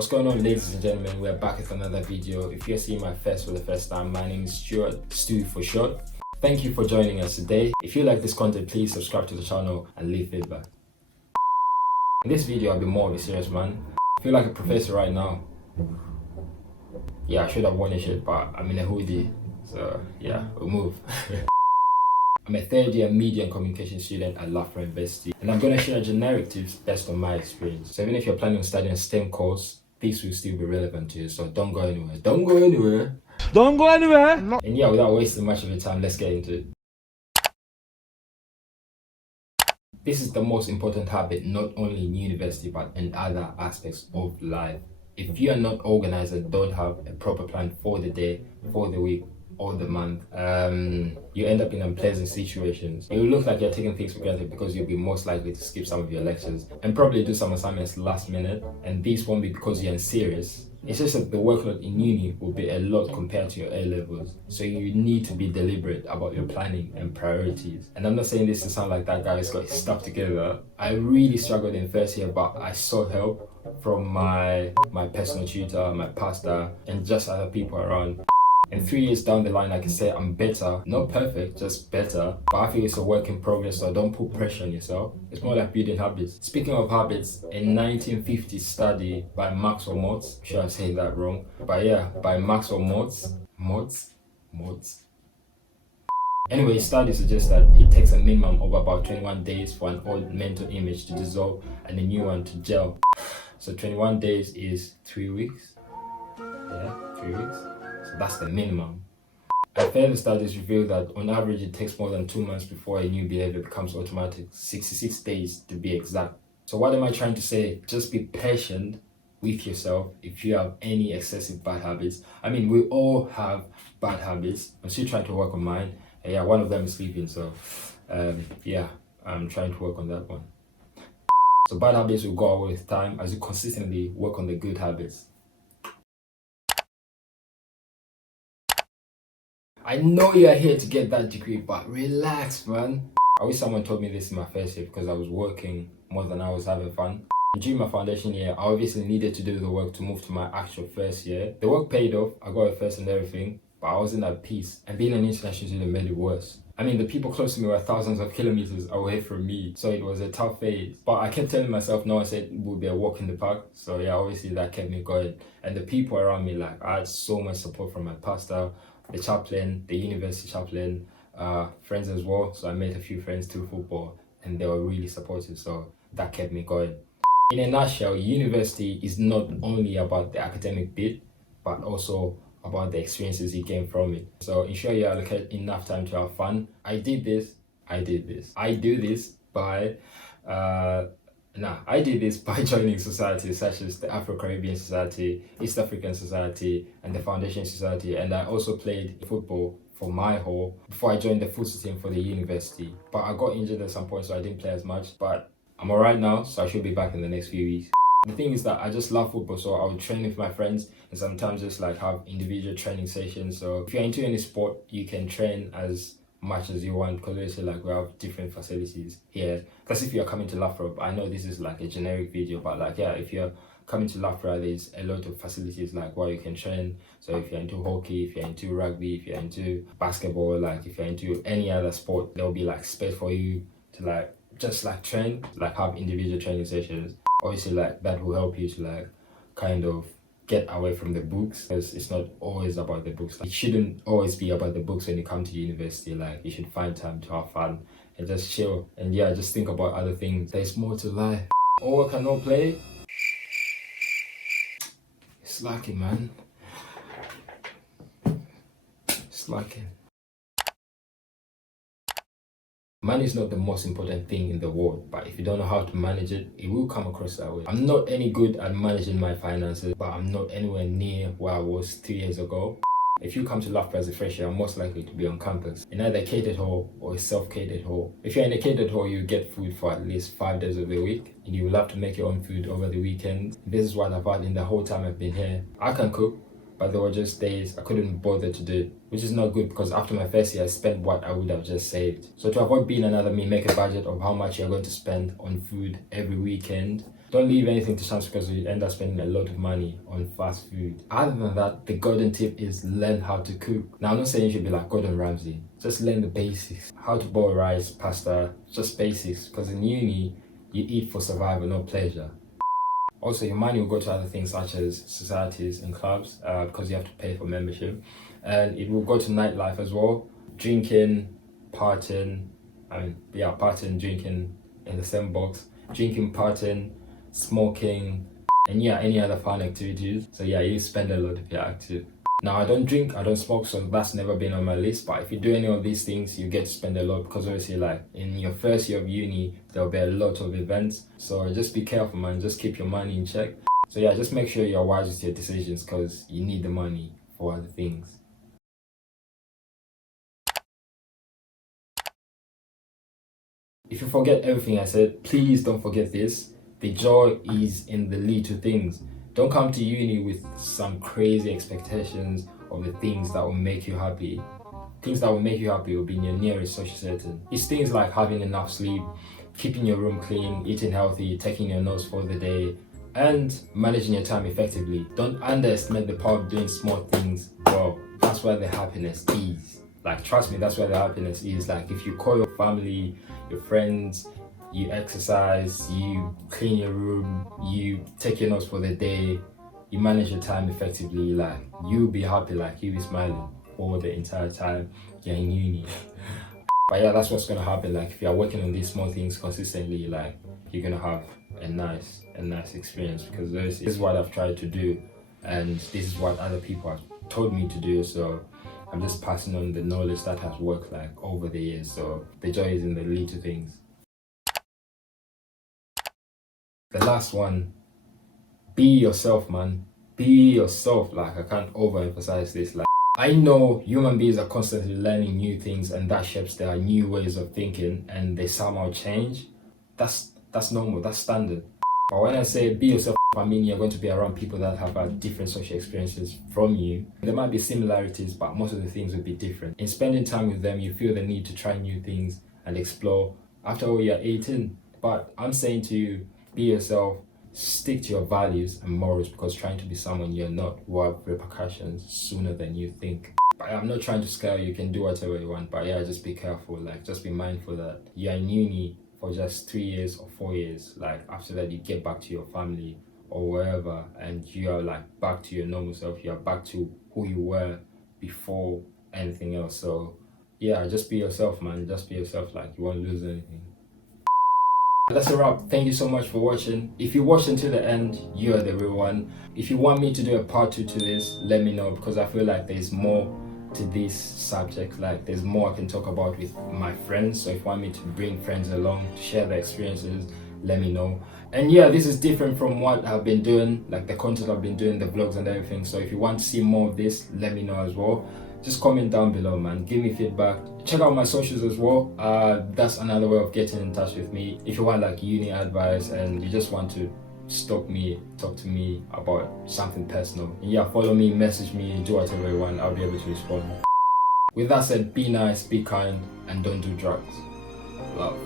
What's going on, ladies and gentlemen? We're back with another video. If you're seeing my face for the first time, my name is Stuart, Stu for short. Thank you for joining us today. If you like this content, please subscribe to the channel and leave feedback. In this video, I'll be more of a serious man. I feel like a professor right now. Yeah, I should have worn a shirt, but I'm in a hoodie. So yeah, we'll move. I'm a third year media and communication student at Loughborough University, and I'm going to share generic tips based on my experience. So even if you're planning on studying a STEM course, these will still be relevant to you. So don't go anywhere. Don't go anywhere. Don't go anywhere. And yeah, without wasting much of your time, let's get into it. This is the most important habit, not only in university, but in other aspects of life. If you are not organized and don't have a proper plan for the day, for the week, or the month, you end up in unpleasant situations. It will look like you're taking things for granted because you'll be most likely to skip some of your lectures and probably do some assignments last minute. And this won't be because you're unserious. It's just that the workload in uni will be a lot compared to your A levels. So you need to be deliberate about your planning and priorities. And I'm not saying this to sound like that guy who's got his stuff together. I really struggled in first year, but I sought help from my personal tutor, my pastor, and just other people around. And 3 years down the line, I can say I'm better, not perfect, just better. But I feel it's a work in progress, so don't put pressure on yourself. It's more like building habits. Speaking of habits, a 1950s study by Maxwell Maltz, I'm sure I'm saying that wrong, but yeah, by Maxwell Maltz. Anyway, studies suggest that it takes a minimum of about 21 days for an old mental image to dissolve and a new one to gel. So 21 days is 3 weeks. Yeah, 3 weeks. So that's the minimum. And further studies reveal that on average it takes more than 2 months before a new behavior becomes automatic, 66 days to be exact. So what am I trying to say? Just be patient with yourself if you have any excessive bad habits. I mean, we all have bad habits. I'm still trying to work on mine. And yeah, one of them is sleeping, so yeah, I'm trying to work on that one. So bad habits will go away with time as you consistently work on the good habits. I know you're here to get that degree, but relax, man. I wish someone told me this in my first year because I was working more than I was having fun. And during my foundation year, I obviously needed to do the work to move to my actual first year. The work paid off, I got a first and everything, but I wasn't at peace. And being an international student made it worse. I mean, the people close to me were thousands of kilometers away from me, so it was a tough phase. But I kept telling myself, no, I said it would be a walk in the park. So yeah, obviously that kept me going. And the people around me, like, I had so much support from my pastor, the chaplain, the university chaplain, friends as well. So I made a few friends through football and they were really supportive. So that kept me going. In a nutshell, university is not only about the academic bit, but also about the experiences you gain from it. So ensure you allocate enough time to have fun. I do this by joining societies such as the Afro-Caribbean Society, East African Society, and the Foundation Society. And I also played football for my hall before I joined the futsal team for the university. But I got injured at some point, so I didn't play as much. But I'm alright now, so I should be back in the next few weeks. The thing is that I just love football, so I would train with my friends and sometimes just like have individual training sessions. So if you're into any sport, you can train as much as you want because obviously like we have different facilities here. Because if you're coming to Loughborough, I know this is like a generic video, but like yeah, if you're coming to Loughborough, there's a lot of facilities like where you can train. So if you're into hockey, if you're into rugby, if you're into basketball, like if you're into any other sport, there'll be like space for you to like just like train, like have individual training sessions. Obviously like that will help you to like kind of get away from the books because it's not always about the books. Like, it shouldn't always be about the books when you come to university. Like you should find time to have fun and just chill and yeah, just think about other things. There's more to life. All work and no play. It's lacking, man. It's lacking. Money is not the most important thing in the world, but if you don't know how to manage it, it will come across that way. I'm not any good at managing my finances, but I'm not anywhere near where I was 2 years ago. If you come to Loughborough as a fresh year, I'm most likely to be on campus in either a catered hall or a self-catered hall. If you're in a catered hall, you get food for at least 5 days of the week, and you will have to make your own food over the weekend. This is what I've had in the whole time I've been here. I can cook, but there were just days I couldn't bother to do it, which is not good because after my first year I spent what I would have just saved. So to avoid being another me, make a budget of how much you're going to spend on food every weekend. Don't leave anything to chance because you end up spending a lot of money on fast food. Other than that, the golden tip is learn how to cook. Now I'm not saying you should be like Gordon Ramsay. Just learn the basics. How to boil rice, pasta, just basics. Because in uni, you eat for survival, not pleasure. Also, your money will go to other things such as societies and clubs because you have to pay for membership. And it will go to nightlife as well. Drinking, partying, partying, drinking in the same box. Drinking, partying, smoking, and any other fun activities. So you spend a lot if you're active. Now I don't drink, I don't smoke, so that's never been on my list, but if you do any of these things you get to spend a lot because obviously like in your first year of uni there'll be a lot of events, so just be careful man, just keep your money in check. So just make sure you're wise with your decisions because you need the money for other things. If you forget everything I said, please don't forget this. The joy is in the little things. Don't come to uni with some crazy expectations of the things that will make you happy. Things that will make you happy will be in your nearest social setting. It's things like having enough sleep, keeping your room clean, eating healthy, taking your notes for the day, and managing your time effectively. Don't underestimate the power of doing small things. Well, that's where the happiness is. Like, trust me, that's where the happiness is. Like, if you call your family, your friends, you exercise, you clean your room, you take your notes for the day, you manage your time effectively, like you'll be happy, like you'll be smiling all the entire time you're in uni. But that's what's gonna happen. Like if you're working on these small things consistently, like you're gonna have a nice experience because this is what I've tried to do and this is what other people have told me to do. So I'm just passing on the knowledge that has worked like over the years. So the joy is in the little things. The last one, be yourself, man. Be yourself. Like, I can't overemphasize this. Like, I know human beings are constantly learning new things and that shapes their new ways of thinking and they somehow change. That's normal, that's standard. But when I say be yourself, I mean you're going to be around people that have had different social experiences from you. There might be similarities, but most of the things will be different. In spending time with them, you feel the need to try new things and explore. After all, you're 18. But I'm saying to you, be yourself, stick to your values and morals because trying to be someone you're not will have repercussions sooner than you think. But I'm not trying to scare you, you can do whatever you want, but just be careful, like just be mindful that you're in uni for just 3 years or 4 years. Like after that you get back to your family or wherever and you are like back to your normal self, you're back to who you were before anything else. So just be yourself, man, just be yourself, like you won't lose anything. That's a wrap. Thank you so much for watching. If you watched until the end, you are the real one. If you want me to do a part 2 to this, let me know because I feel like there's more to this subject. Like there's more I can talk about with my friends. So if you want me to bring friends along to share their experiences, let me know. And this is different from what I've been doing, like the content I've been doing, the vlogs and everything. So if you want to see more of this, let me know as well. Just comment down below, man. Give me feedback. Check out my socials as well. That's another way of getting in touch with me. If you want like uni advice and you just want to stalk me, talk to me about something personal. Follow me, message me, do whatever you want. I'll be able to respond. With that said, be nice, be kind, and don't do drugs. Love.